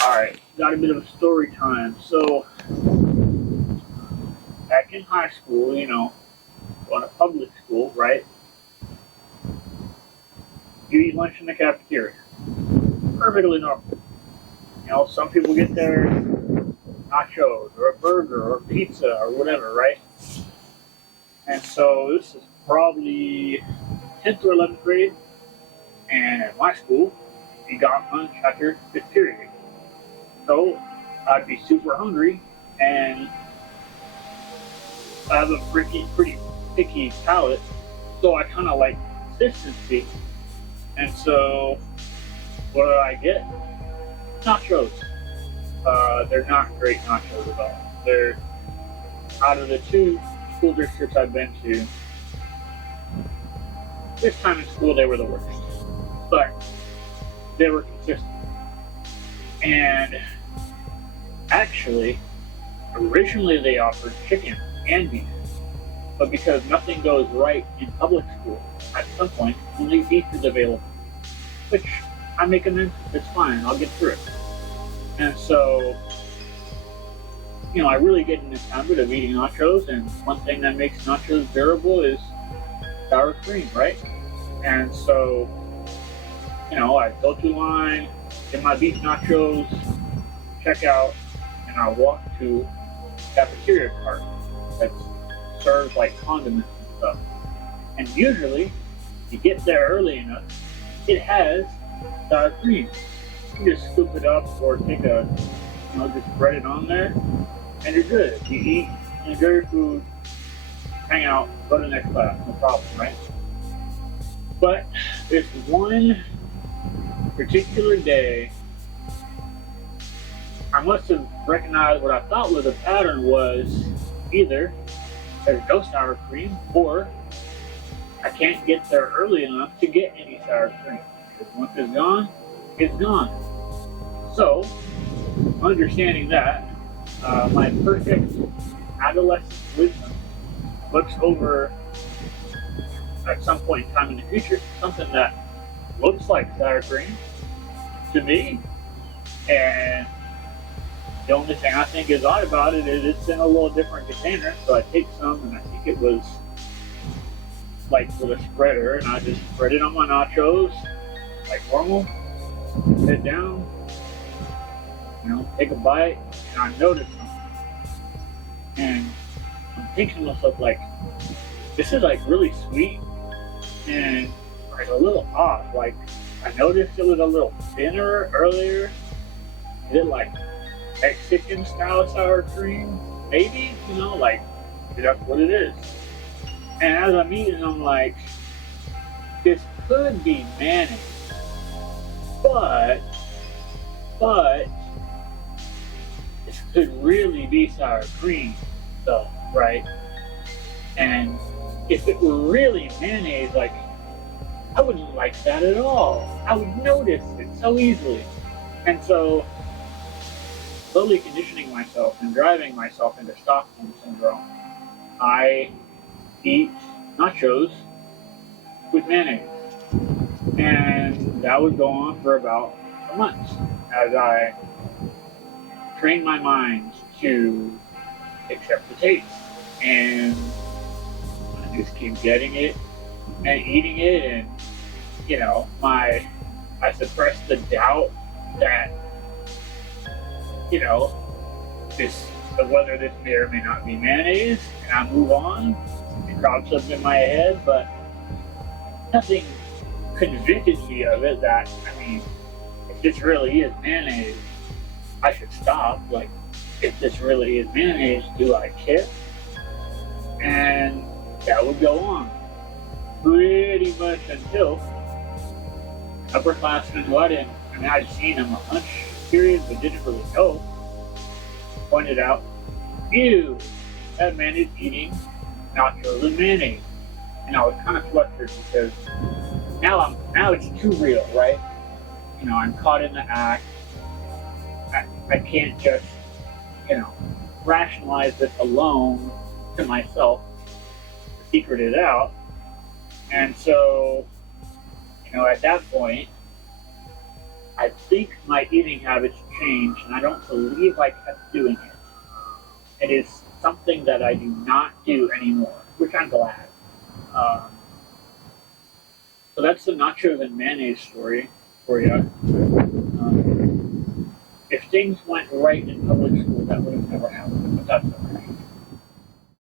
Alright, got a bit of a story time. So, back in high school, going to public school, right? You eat lunch in the cafeteria. Perfectly normal. Some people get their nachos or a burger or pizza or whatever, right? And so this is probably 10th or 11th grade. And at my school, you got lunch after this period. So I'd be super hungry, and I have a pretty picky palate, so I kind of like consistency. And so, what do I get? Nachos. They're not great nachos at all. They're out of the two school districts I've been to. This time in school, they were the worst, but they were consistent. And actually, originally they offered chicken and beef, but because nothing goes right in public school, at some point only beef is available, which I make amends. It's fine. I'll get through it. And so, I really get in this habit of eating nachos, and one thing that makes nachos durable is sour cream, right? And so, I go to line, get my beef nachos, check out, and I walk to cafeteria cart that serves like condiments and stuff. And usually, you get there early enough, it has sour cream. You just scoop it up or take just spread it on there, and you're good. You eat, enjoy your food, hang out, go to the next class, no problem, right? But this one particular day, I must have recognized what I thought was a pattern was either there's no sour cream or I can't get there early enough to get any sour cream. Because once it's gone, it's gone. So, understanding that, my perfect adolescent wisdom looks over at some point in time in the future something that looks like sour cream to me, and the only thing I think is odd about it is it's in a little different container. So I take some, and I think it was like with a spreader, and I just spread it on my nachos like normal, sit down, take a bite, and I noticed something. And I'm thinking to myself, like, this is like really sweet and like a little off. Like, I noticed it was a little thinner earlier. Is it like Mexican style sour cream? Maybe, like, that's what it is. And as I'm eating, I'm like, this could be mayonnaise, but this could really be sour cream stuff, right? And if it were really mayonnaise, like, I wouldn't like that at all. I would notice it so easily. And so, slowly conditioning myself and driving myself into Stockholm syndrome, I eat nachos with mayonnaise. And that would go on for about a month as I trained my mind to accept the taste. And I just keep getting it and eating it, and I suppressed the doubt that this of whether this may or may not be mayonnaise, and I move on. It crops up in my head, but nothing convicted me of it. That, if this really is mayonnaise, I should stop. Like, if this really is mayonnaise, do I care? And that would go on pretty much until upperclassmen who I'd seen them a lunch period but didn't really know, pointed out, ew, that man is eating nachos and mayonnaise. And I was kind of flustered because now it's too real, right? I'm caught in the act. I can't just, rationalize this alone to myself, secret it out. And so, at that point, I think my eating habits changed, and I don't believe I kept doing it. It is something that I do not do anymore, which I'm glad. Um, so that's the nachos and mayonnaise story for you. If things went right in public school, that would have never happened, but that's okay.